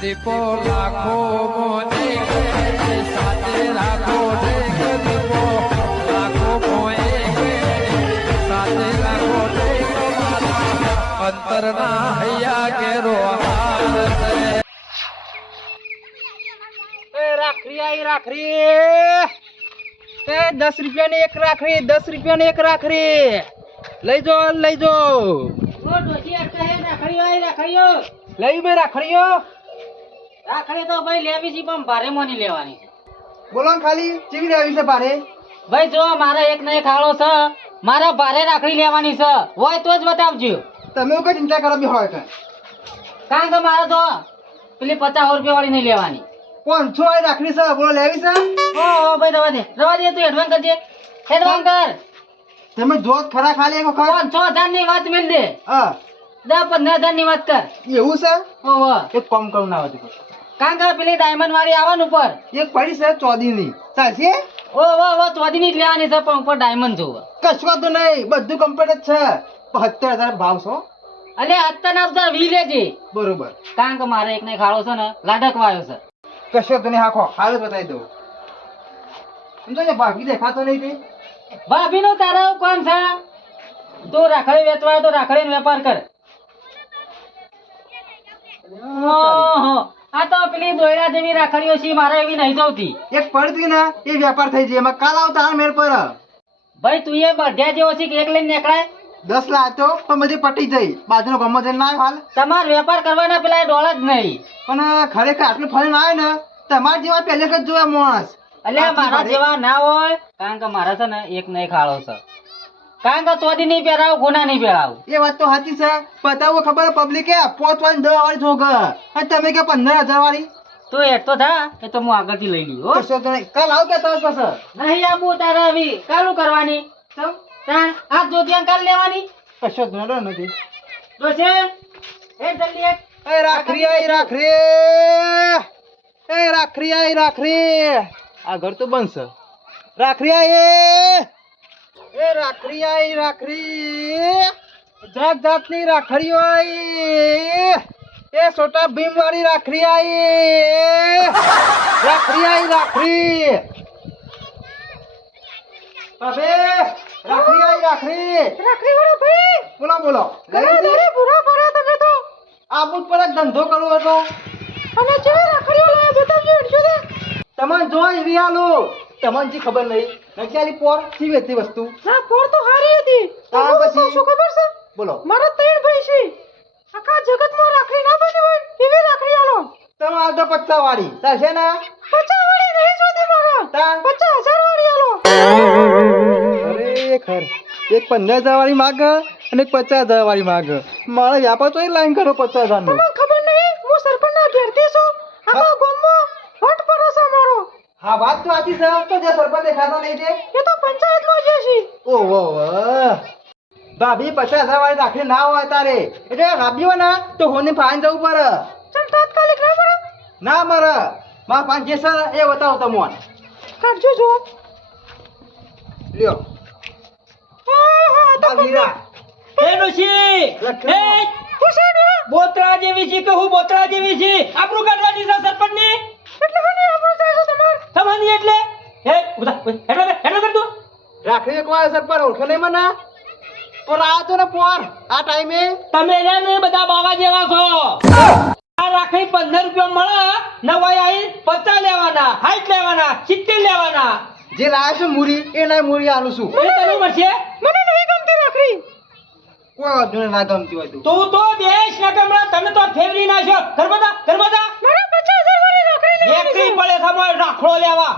દીપો લાખો મોને સાથે રાખો દીપો લાખો મોએ સાથે રાખો અંતરના હૈયા કેરો રાખડી આઈ રાખડી એ 10 રૂપિયાની એક રાખડી 10 રૂપિયાની એક રાખડી લઈ જો લઈ બે રાખડીઓ રાખડી તો ભાઈ લેવી છે પણ ભારે મોની લેવાની છે. બોલો ને ખાલી ચીવી લેવી છે ભારે ભાઈ જો મારે એક ને એક હાળો છે, મારે ભારે રાખડી લેવાની છે, હોય તો જ બતાવજો. તમે કઈ ચિંતા કરો બી હોય કારણ કે મારે તો પેલી 50 રૂપિયા વાળી નહીં લેવાની. 500 વાળી રાખડી છે બોલો લેવી છે ઓ ભાઈ રવા દે તું એડવાન્સ કરજે. એડવાન્સ કર. તમે જોત ખરા ખાલી એક વખત 5,000 ની વાત મિલ દે. હા 10-15,000 ની વાત કર. એવું છે ઓહો એક કામ કરું ના આવતું કારણ કે પેલી ડાયમંડ વાળી આવવાનું ઉપર એક પડી છે 14 ની ચાલશે ઓ ચોદી ની જ લેવાની છે પણ ઉપર ડાયમંડ જોવે. કશું તો નહીં બધું કમ્પ્લીટ જ છે 75000 ભાવ છો અલે અત્યારના તો 20 લેજે. બરોબર કારણ કે મારે એક ને ખાડો છે ને લાડકવાયો છે. કશો તો નહીં હાખો હાલ બતાવી દઉં સમજો ને બાકી દેખાતો નહીં તે ભાભી નું તારા કોણ છે? તું રાખડી વેચવા તો રાખડી વેપાર કર. ઓહો, આ તો પેલી દોયડા જેવી રાખડીઓ છે, મારે એવી નહીં જોતી. એક પડતી ને એ વેપાર થઈ જાય એમાં કાલ આવતા મેળ પર ભાઈ તું એ બધા જેવો છે કે એક લઈને નીકળાય. 10 લાતો પણ બધી પટી જઈ બાજુનો ગમો જઈને ના હાલ તમારે વેપાર કરવાના પેલા ડોળ જ નહીં. પણ ખરેખર આટલું ફરીને આવે ને તમારા જેવા પહેલે જ જોયા માણસ એટલે મારા જેવા ના હોય કારણ કે મારા છે ને એક નહીં ખાડો છે. કારણ કે ચોદી નહીં પહેરાવું ગુના નહીં પહેરાવું. એ વાત તો સાચી છે બતાવો ખબર પબ્લિક એ 5 વાળી 10 વાળી જોગ અને તમે કે 15000 વાળી તું એક તો થા એ તો હું આગળથી લઈ લઉં. હો કશો તો નહીં કાલ આવ કે તમારી પાસે નહીં આબુ તારે આવી કાલું કરવાની આ જોતિયા કાલ લેવાની કશો તો નથી જોશે એ જલ્દી એક એ રાખડી આઈ રાખડી એ રાખડી આઈ રાખડી આ ઘર તો બનશે રાખડી આઈ એ રાખડી આઈ રાખડી જાત જાતની રાખડીઓ આઈ એ છોટા ભીમ વાળી રાખડી આઈ રાખડી આઈ રાખડી અબે રાખડી આઈ રાખડી રાખડી વાળો ભાઈ બોલો અરે પૂરા પડા તમે તો આબુત પર જ ધંધો કરવો હતો અને જે રાખડીઓ લાવ્યા બતાવજો એટલું દે તમને જો એવી આલો તમને જી ખબર નહીં નક્યાલી પોર સી વેતી વસ્તુ ના પોર તો હારી હતી આ પછી શું ખબર છે બોલો મારા ત્રણ ભાઈ છે આખા જગતમાં રાખડી ના બની હોય એવી રાખડી આલો તમે આ તો 50 વાળી થશે ને 50 વાળી નહીં જોતી મારા તા 50000 વાળી આલો અરે ખર એક 15000 વાળી માગ અને 50000 વાળી માગ મારા વ્યાપાર તો લાઈન કરો 50000 નો તમને ખબર નહીં હું સરપંચના ઘેરથી છું આખા ગામમાં વટ પરસો મારો હા વાત તો આતી છે તો જે સરપંચ દેખાતો નહીં છે એ તો પંચાયતમાં જે છે ઓહો ભાભી 50000 વાળી રાખડી ના હોય તારે એટલે રાબ્યો ને તો હોને ફાઈન જવું પડે ચલ તાત્કાલિક ના મરે ના મરે માં પાંચ જે સર એ બતાવો તમોન કાઢજો જો લ્યો આ વીરા એ ડોશી એ બોતરા જેવી છે કે હું બોતરા જેવી છે આપણું કાઢવાની છે સરપંચ ની એટલે હની આપણું થાય છે તમાર તમારી એટલે હે ઉધા હેડો કર તું રાખડી એક વાર સરપંચ ઓળખે નહીં મને પર આ તો ને પોર આ ટાઈમે તમે ને બધા બાવા જેવા છો આ રાખડી 15 રૂપિયા મળે નવાઈ આઈ 50 લેવાના 60 લેવાના 70 લેવાના જે લાવે છે મૂરી એ ના મૂરી આલું છું એ તને મળશે મને નહીં ગમતી રાખડી કોઈ વાત નહીં ના ગમતી હોય તું તો દેશ ના કમળા તમે તો ફેવરી નાખ્યો ઘરમાં મારા 50000 વાળી રાખડી લેવી છે પડે સમય રાખડો લેવા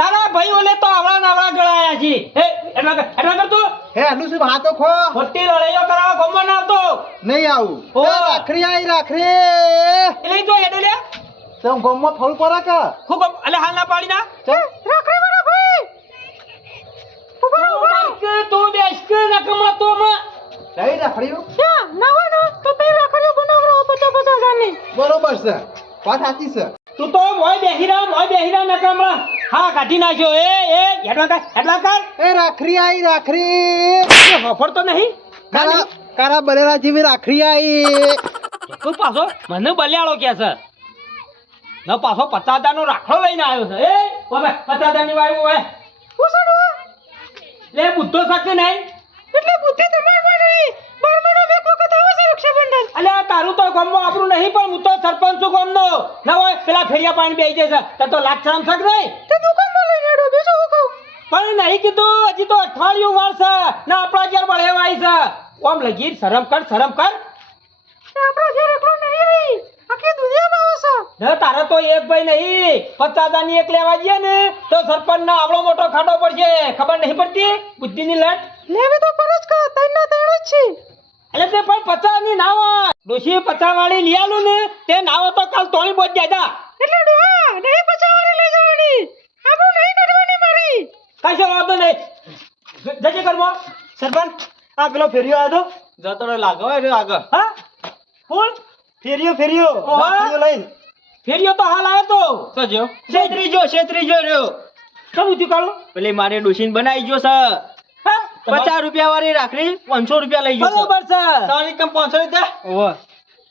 તારા ભાઈ ઓલે તો આવડા નાવડા ગળાયા છે એ એટલા કર તું હે આલું છું હા તો ખો ખોટી લડાઈઓ કરાવવા ગમો ના આવતો નહીં આવું ઓ. રાખડી આઈ રાખડી એટલે તો હેડે લે તમ ગમમાં ફળ પરા કે ખૂબ એટલે હાલ ના પાડી ના રાખડી વાળા ભાઈ ઉભા કે તું દેશ કે નકમા તો મ લઈ રાખડીઓ ક્યાં ના હોય ને તો તે રાખડીઓ બનાવરો 50,000 ની બરોબર છે વાત સાચી છે તું તો મોય બેહીરા નકમા હા કાઢી નાખ્યો એ એટલા કર એ રાખડી આઈ રાખડી ઓફર તો નહીં કારા બલેરા જેવી રાખડી આઈ તું પાછો મને બલ્યાળો કે છે ન પાછો 50,000 નો રાખડો લઈને આવ્યો છે એ ઓમે 50,000 ની વાળી ઓય પૂછડો લે બુદ્ધો શકે નહીં એટલે બુદ્ધિ તમારમાં નહીં બારમાનો મેં કોકત આવે છે રક્ષાબંધન અલે આ તારું તો ગામમાં આપણું નહીં પણ હું તો સરપંચ છું ગામનો ના હોય પેલા ફેરિયા પાણી બેહી જાય છે તો લાખ શરમ થક નહીં તે દુકાનમાં લઈને હેડો બીજું હું કહું પણ નહીં કીધું હજી તો અઠવાડિયું વાર છે ના આપણા ઘેર બળેવા આવી છે ઓમ લગી શરમ કર આપણા ઘેર એકલો નહીં આવી આખી દુનિયામાં આવે છે ન તારે તો એક ભાઈ નહીં 50,000 ની એક લેવા જઈએ ને તો સરપંચ ના આવડો મોટો ખાડો પડશે ખબર નહીં પડતી બુદ્ધિની લટ લેવી તો પરજ કા તૈના તૈણ જ છે એટલે તે પણ 50 ની નાવ ડોશી 50 વાળી લઈ આલું ને તે નાવ તો કાલ તોણી બોજ જાયદા એટલે ડોહા નહીં 50 વાળી લઈ જવાની આપણું નહીં કાઢવાની મારી કશો વાંધો નહીં જજે કરવો સરપંચ આ પેલો ફેરિયો આવ્યો તો જતો લાગો એ આગળ હા ફૂલ ફેરિયો રાખડીઓ લઈને ફેરિયો તો હાલ આવ્યો તો સજો છેત્રીજો રહ્યો શું ઉઠ્યું કાળું પેલી મારે ડોશીન બનાવી જો છે હા 50 રૂપિયા વાળી રાખડી 500 રૂપિયા લઈ ગયો બરોબર છે સારી કમ 500 રૂપિયા ઓવા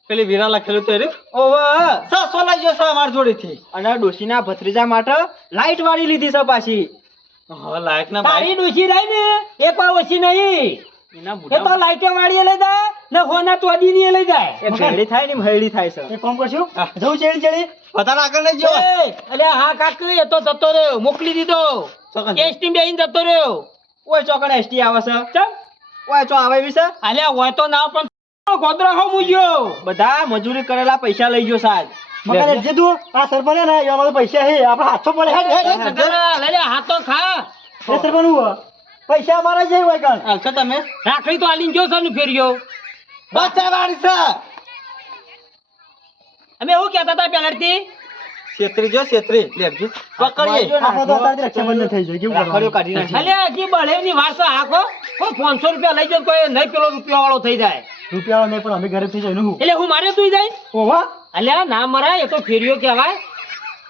પેલી વીરા લખેલું તો રે ઓવા 700 લઈ ગયો છે અમાર જોડેથી અને ડોશીના ભત્રીજા માટે લાઈટ વાળી લીધી છે પાછી હા લાઈટ ના તારી ડોશી રહી ને એક વાર ઓછી નહીં એના એ તો લાઈટો વાળી લઈ જાય ને હોના તોડી ની લઈ જાય એ ભેડી થાય ને મહેડી થાય છે એ કોમ કરશું જવું ચેડી પતા આગળ લઈ જો અલે હા કાક એ તો જતો રહ્યો મોકલી દીધો એસટી બેહીન જતો રહ્યો ઓય ચોકડ એસટી આવે છે ચમ ઓય ચો આવે વિશે અલે હોય તો ના પણ ગોદરા હો મુજ્યો બધા મજૂરી કરેલા પૈસા લઈ ગયો સાહેબ મગર જે તું આ સરપંચ ને એ અમારો પૈસા હે આપડા હાથો પડે લે લે હાથ તો ખા એ સરપંચ પૈસા અમારા જઈ હોય કાન હાલશો તમે રાખડી તો આલીન ગયો છે ને ફેર્યો બચ્ચા વાળી છે અમે એવું કહેતા હતા પહેલાથી છેત્રી લેવજી પકડીએ આપણે તો તારી રક્ષાબંધન થઈ જાય કેવું રાખડીઓ કાઢી નાખી અલે હજી બળેની વારસો આખો 500 રૂપિયા લઈ જો કોઈ નહીં પેલો રૂપિયા વાળો થઈ જાય રૂપિયા નહીં પણ અમે ઘરે થઈ જાય એટલે હું મારે તું જાય ઓવા અલ્યા ના મરાય એ તો ફેર્યો કહેવાય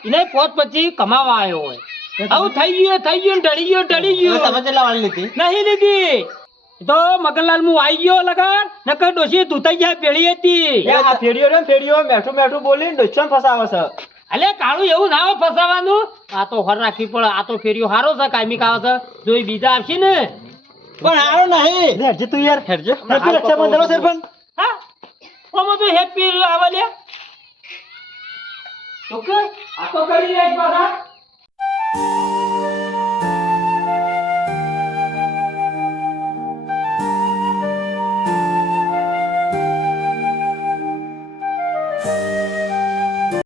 એને પોત પછી કમાવા આવ્યો હોય આવું થઈ ગયું ઢળી ગયું તમે કેટલા વાળી લીધી નહીં લીધી તો મગનલાલ હું આવી ગયો લગન નકર ડોશી દૂતાઈ જાય પેલી હતી આ ફેડિયો મેઠું બોલીને ડોચન ફસાવે છે અલે કાળું એવું ના હોય ફસાવાનું આ તો હર રાખવી પડે આ તો ફેર્યો હારો છે કાયમી કાવ છે જો એ બીજા આવશે ને પણ હારો નહીં હેરજે તું યાર હેરજે રક્ષાબંધન સરપંચ હા ઓમાં તો હેપી આવે લે તો કે આ તો કરી રહ્યા પાછા